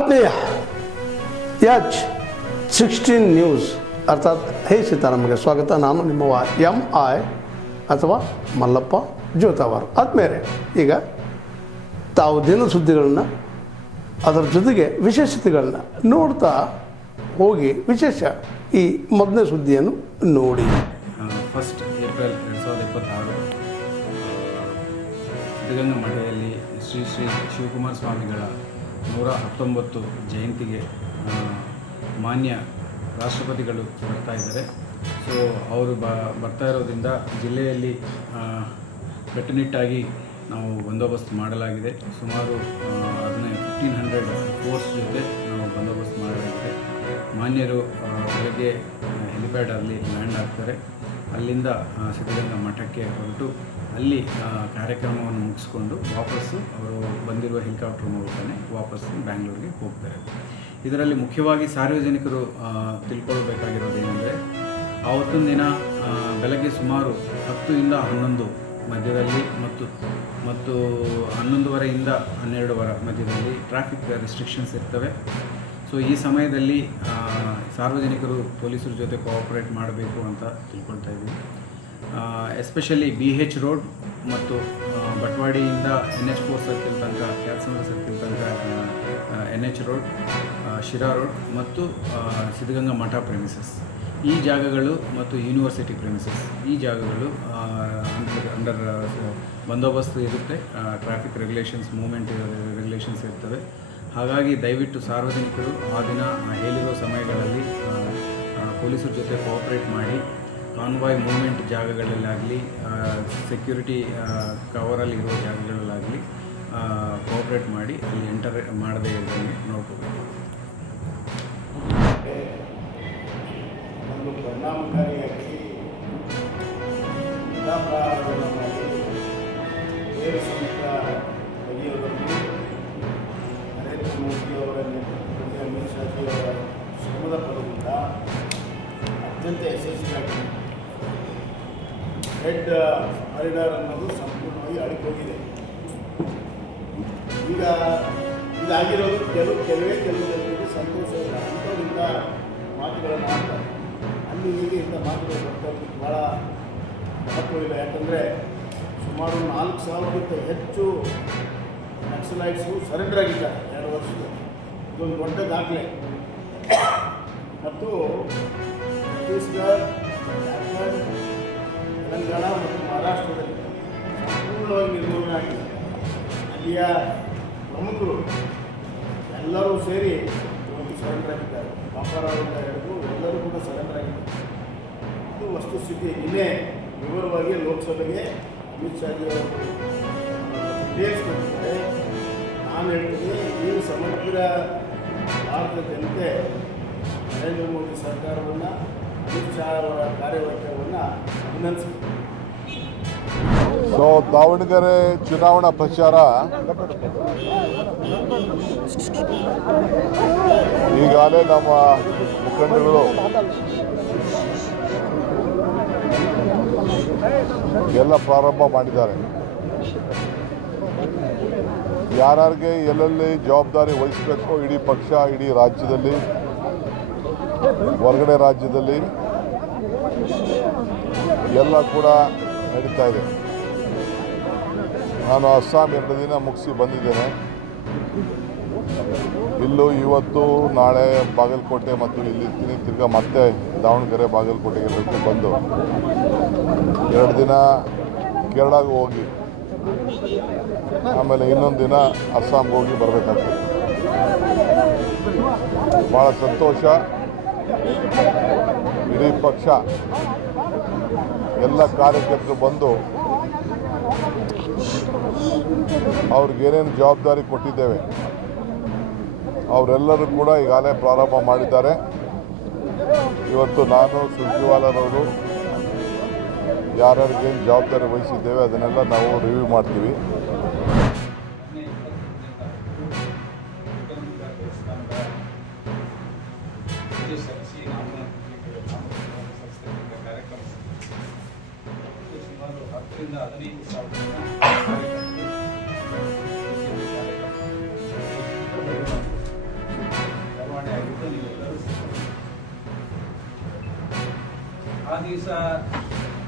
ಆತ್ಮೀಯ H16 news ಅರ್ಥಾತ್ ಹೇ ಸೀತಾರಾಮಗೆ ಸ್ವಾಗತ. ನಾನು ನಿಮ್ಮವ MI ಅಥವಾ ಮಲ್ಲಪ್ಪ ಜೋತಾವಾರ್. ಆದ್ಮೇಲೆ ಈಗ ತಾವು ದಿನ ಸುದ್ದಿಗಳನ್ನ ಅದರ ಜೊತೆಗೆ ವಿಶೇಷತೆಗಳನ್ನ ನೋಡ್ತಾ ಹೋಗಿ ವಿಶೇಷ ಈ ಮೊದಲನೇ ಸುದ್ದಿಯನ್ನು ನೋಡಿ. 1 ಏಪ್ರಿಲ್ 2026 ಸಿದ್ಧಗಂಗಾ ಮಠದಲ್ಲಿ ಶ್ರೀ ಶ್ರೀ ಶಿವಕುಮಾರ ಸ್ವಾಮಿಗಳ 119 ಜಯಂತಿಗೆ ಮಾನ್ಯ ರಾಷ್ಟ್ರಪತಿಗಳು ಬರ್ತಾ ಇದ್ದಾರೆ. ಸೊ ಅವರು ಬರ್ತಾ ಇರೋದ್ರಿಂದ ಜಿಲ್ಲೆಯಲ್ಲಿ ಕಟ್ಟುನಿಟ್ಟಾಗಿ ನಾವು ಬಂದೋಬಸ್ತ್ ಮಾಡಲಾಗಿದೆ. ಸುಮಾರು ಅದನ್ನೇ 1500 ಫೋರ್ಸ್ ಜೊತೆ ನಾವು ಬಂದೋಬಸ್ತ್ ಮಾಡಲಾಗಿದೆ. ಮಾನ್ಯರು ಬೆಳಗ್ಗೆ ಹೆಲಿಪ್ಯಾಡಲ್ಲಿ ಲ್ಯಾಂಡ್ ಆಗ್ತಾರೆ. ಅಲ್ಲಿಂದ ಸಿದ್ಧಗಂಗಾ ಮಠಕ್ಕೆ ಹೊರಟು ಅಲ್ಲಿ ಕಾರ್ಯಕ್ರಮವನ್ನು ಮುಗಿಸ್ಕೊಂಡು ವಾಪಸ್ಸು ಅವರು ಬಂದಿರುವ ಹೆಲಿಕಾಪ್ಟರ್ ಮೂಲಕನೇ ವಾಪಸ್ಸು ಬ್ಯಾಂಗ್ಳೂರಿಗೆ ಹೋಗ್ತಾರೆ. ಇದರಲ್ಲಿ ಮುಖ್ಯವಾಗಿ ಸಾರ್ವಜನಿಕರು ತಿಳ್ಕೊಳ್ಬೇಕಾಗಿರೋದೇನೆಂದರೆ, ಆವತ್ತಿನ ದಿನ ಬೆಳಗ್ಗೆ ಸುಮಾರು 10 ಇಂದ 11 ಮಧ್ಯದಲ್ಲಿ ಮತ್ತು 11:30 12 ಮಧ್ಯದಲ್ಲಿ ಟ್ರಾಫಿಕ್ ರೆಸ್ಟ್ರಿಕ್ಷನ್ಸ್ ಇರ್ತವೆ. ಸೊ ಈ ಸಮಯದಲ್ಲಿ ಸಾರ್ವಜನಿಕರು ಪೊಲೀಸರ ಜೊತೆ ಕೋಆಪರೇಟ್ ಮಾಡಬೇಕು ಅಂತ ತಿಳ್ಕೊಳ್ತಾ ಇದ್ದೀವಿ. ಎಸ್ಪೆಷಲಿ BH ರೋಡ್ ಮತ್ತು ಬಟ್ವಾಡಿಯಿಂದ NH4 ಸರ್ಕಲ್ ತನಕ, ಕ್ಯಾತ್ಸಂದ್ರ ಸರ್ಕಲ್ ತನಕ NH ರೋಡ್, ಶಿರಾ ರೋಡ್ ಮತ್ತು ಸಿದ್ಧಗಂಗಾ ಮಠ ಪ್ರೆಮಿಸಸ್, ಈ ಜಾಗಗಳು ಮತ್ತು ಯೂನಿವರ್ಸಿಟಿ ಪ್ರೆಮಿಸಸ್, ಈ ಜಾಗಗಳು ಅಂಡರ್ ಬಂದೋಬಸ್ತ್ ಇರುತ್ತೆ. ಟ್ರಾಫಿಕ್ ರೆಗ್ಯುಲೇಷನ್ಸ್, ಮೂವ್ಮೆಂಟ್ ರೆಗ್ಯುಲೇಷನ್ಸ್ ಇರ್ತವೆ. ಹಾಗಾಗಿ ದಯವಿಟ್ಟು ಸಾರ್ವಜನಿಕರು ಆ ದಿನ ಹೇಳಿರೋ ಸಮಯಗಳಲ್ಲಿ ಪೊಲೀಸರ ಜೊತೆ ಕೋಆಪರೇಟ್ ಮಾಡಿ ಕಾನ್ವಾಯ್ ಮೂವ್ಮೆಂಟ್ ಜಾಗಗಳಲ್ಲಾಗಲಿ, ಸೆಕ್ಯೂರಿಟಿ ಕವರಲ್ಲಿ ಇರೋ ಜಾಗಗಳಲ್ಲಾಗಲಿ ಕೋಆಪರೇಟ್ ಮಾಡಿ ಅಲ್ಲಿ ಎಂಟರ್ ಮಾಡದೇ ಇರೋದನ್ನು ನೋಡ್ಕೋಬೇಕು. ಒಂದು ಪರಿಣಾಮಕಾರಿಯಾಗಿ ಬೇರೆ ಸಮೇತ ಬಗೆಯೋದನ್ನು ನರೇಂದ್ರ ಮೋದಿಯವರ ನೇತೃತ್ವದಲ್ಲಿ ಅಮಿತ್ ಶಾಜಿಯವರ ಶ್ರಮದ ಫಲದಿಂದ ಅತ್ಯಂತ ಯಶಸ್ವಿಯಾಗಿ ರೆಡ್ ಕಾರಿಡಾರ್ ಅನ್ನೋದು ಸಂಪೂರ್ಣವಾಗಿ ಅಳಿಕೋಗಿದೆ. ಈಗ ಇದಾಗಿರೋದು ಕೆಲವೇ ಜನರಿಗೆ ಸಂತೋಷ ಇಲ್ಲ. ಅಂಥವ್ರಿಂದ ಮಾತುಗಳನ್ನು ಆಡ್ತಾರೆ. ಅಲ್ಲಿ ಹೀಗೆ ಇಂಥ ಮಾತುಗಳು ಬರ್ತಾ ಭಾಳ ಮಹತ್ವವಿಲ್ಲ. ಯಾಕಂದರೆ ಸುಮಾರು 4,000ಕ್ಕಿಂತ ಹೆಚ್ಚು ನಕ್ಸಲೈಟ್ಸು ಸರೆಂಡರ್ ಆಗಿದ್ದಾರೆ 2 ವರ್ಷದಲ್ಲಿ. ಇದೊಂದು ದೊಡ್ಡ ದಾಖಲೆ. ಮತ್ತು ಛತ್ತೀಸ್ಗಢ, ಜಾರ್ಖಂಡ್, ತೆಲಂಗಾಣ ಮತ್ತು ಮಹಾರಾಷ್ಟ್ರದಲ್ಲಿ ಸಂಪೂರ್ಣವಾಗಿ ನಿರ್ಮೂಲನೆ ಆಗಿದೆ. ಅಲ್ಲಿಯ ಪ್ರಮುಖರು ಎಲ್ಲರೂ ಸೇರಿ ಇವತ್ತು ಸರೆಂಡರ್ ಆಗಿದ್ದಾರೆ. ಬಾಪಾರವರಿಂದ ಹಿಡಿದು ಎಲ್ಲರೂ ಕೂಡ ಸರೆಂಡರ್ ಆಗಿದ್ದಾರೆ. ಇದು ವಸ್ತುಸ್ಥಿತಿ. ನಿನ್ನೆ ವಿವರವಾಗಿ ಲೋಕಸಭೆಗೆ ಅಮಿತ್ ಶಾಜಿಯವರು ಡೀಟೇಲ್ಸ್ ಕೊಟ್ಟಿದ್ದಾರೆ. ನಾನು ಹೇಳ್ತೀನಿ, ಈ ಸಮಗ್ರ ಭಾರತ ಜನತೆ ನರೇಂದ್ರ ಮೋದಿ ಸರ್ಕಾರವನ್ನು, ಅಮಿತ್ ಶಾ ಅವರ ಕಾರ್ಯವೈಖರವನ್ನು ಅಭಿನಂದಿಸಬೇಕು. ಸೊ ದಾವಣಗೆರೆ ಚುನಾವಣಾ ಪ್ರಚಾರ ಈಗಾಗಲೇ ನಮ್ಮ ಮುಖಂಡಗಳು ಎಲ್ಲ ಪ್ರಾರಂಭ ಮಾಡಿದ್ದಾರೆ. ಯಾರ್ಯಾರಿಗೆ ಎಲ್ಲೆಲ್ಲಿ ಜವಾಬ್ದಾರಿ ವಹಿಸಬೇಕು, ಇಡೀ ಪಕ್ಷ, ಇಡೀ ರಾಜ್ಯದಲ್ಲಿ, ಹೊರಗಡೆ ರಾಜ್ಯದಲ್ಲಿ ಎಲ್ಲ ಕೂಡ ನಡೀತಾ ಇದೆ. ನಾನು ಅಸ್ಸಾಂ 2 ದಿನ ಮುಗಿಸಿ ಬಂದಿದ್ದೇನೆ. ಇಲ್ಲೂ ಇವತ್ತು ನಾಳೆ ಬಾಗಲಕೋಟೆ ಮತ್ತು ಇಲ್ಲಿ ತಿರ್ಗಾ ಮತ್ತೆ ದಾವಣಗೆರೆ ಬಾಗಲಕೋಟೆಗೆ ಬಂದು 2 ದಿನ ಕೇರಳಗೆ ಹೋಗಿ ಆಮೇಲೆ ಇನ್ನೊಂದು ದಿನ ಅಸ್ಸಾಂಗೆ ಹೋಗಿ ಬರಬೇಕಾಗ್ತದೆ. ಭಾಳ ಸಂತೋಷ. ಇಡೀ ಪಕ್ಷ ಎಲ್ಲ ಕಾರ್ಯಕರ್ತರು ಬಂದು ಅವ್ರಿಗೇನೇನು ಜವಾಬ್ದಾರಿ ಕೊಟ್ಟಿದ್ದೇವೆ ಅವರೆಲ್ಲರೂ ಕೂಡ ಈಗಾಗಲೇ ಪ್ರಾರಂಭ ಮಾಡಿದ್ದಾರೆ. ಇವತ್ತು ನಾನು, ಸುರ್ಜೇವಾಲಾರವರು ಯಾರ್ಯಾರಿಗೇನು ಜವಾಬ್ದಾರಿ ವಹಿಸಿದ್ದೇವೆ ಅದನ್ನೆಲ್ಲ ನಾವು ರಿವ್ಯೂ ಮಾಡ್ತೀವಿ. ಆ ದಿವಸ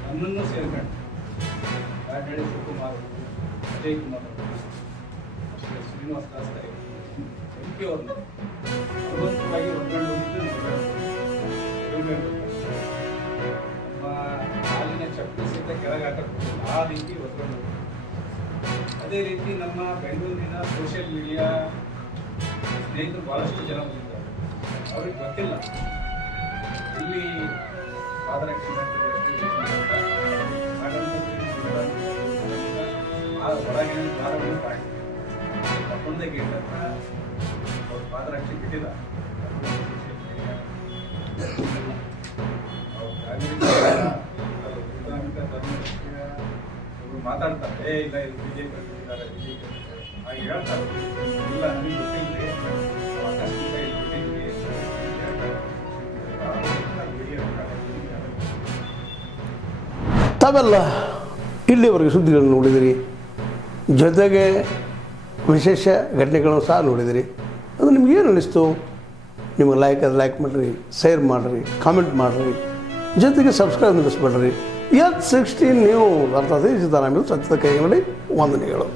ನನ್ನನ್ನು ಸೇರ್ಕೊಂಡು ಕಾಡ್ನಳ್ಳಿ ಶಿವಕುಮಾರ್ ಅಜಯ್ ಕುಮಾರ್ ಮತ್ತು ಶ್ರೀನಿವಾಸ ದಾಸ್ತಾರೆ ಎಂ ಪಿ ಅವ್ರನ್ನ ಬಲವಂತವಾಗಿ ಹೊರಗಡೆ ಹೋಗಿದ್ದು ನಮ್ಮ ಹಾಲಿನ ಚಪ್ಪಲಿ ಸಹಿತ ಕೆಳಗೆ ಹಾಕಕ್ಕೆ ಆ ರೀತಿ ಹೊರಗಡೆ ಹೋಗಿದ್ದು. ಅದೇ ರೀತಿ ನಮ್ಮ ಬೆಂಗಳೂರಿನ ಸೋಷಿಯಲ್ ಮೀಡಿಯಾ ಸ್ನೇಹಿತರು ಭಾಳಷ್ಟು ಜನ ಬಂದಿದ್ದಾರೆ. ಅವ್ರಿಗೆ ಗೊತ್ತಿಲ್ಲ ಇಲ್ಲಿ ಪಾದರಕ್ಷೆ ಆ ಹೊರಗಿನ ದ್ವಾರವನ್ನು ಕಾಣಿ ಒಂದೇ ಗೇಟ್ ಹತ್ರ ಅವ್ರು ಪಾದರಕ್ಷೆ ಬಿಟ್ಟಿಲ್ಲ. ಮಾತಾಡ್ತಾರೆ ಇಲ್ಲ ಇದು ಬಿಜೆಪಿ ಬಿಟ್ಟಿದ್ದಾರೆ ಹಾಗೆ ಹೇಳ್ತಾರೆ. ಇಲ್ಲ ನನಗೆ ಗೊತ್ತಿಲ್ಲದೆ ಆಕಸ್ಮಿಕ ಇಲ್ಲಿ ಬಿಟ್ಟಿದ್ವಿ ತಾವೆಲ್ಲ ಇಲ್ಲಿವರೆಗೆ ಸುದ್ದಿಗಳನ್ನು ನೋಡಿದಿರಿ, ಜೊತೆಗೆ ವಿಶೇಷ ಘಟನೆಗಳನ್ನು ಸಹ ನೋಡಿದಿರಿ. ಅದು ನಿಮಗೇನು ಅನ್ನಿಸ್ತು? ನಿಮಗೆ ಲೈಕ್ ಮಾಡಿರಿ, ಶೇರ್ ಮಾಡಿರಿ, ಕಾಮೆಂಟ್ ಮಾಡಿರಿ, ಜೊತೆಗೆ ಸಬ್ಸ್ಕ್ರೈಬ್ ನಡೆಸ್ಬೇಡ್ರಿ. H16 ನ್ಯೂಸ್ ಅರ್ಥಾತ್ ಸಿದ್ದರಾಮಯ್ಯ ಸತ್ಯದ ಕೈಗನ್ನಡಿ ವಂದನೆಗಳು.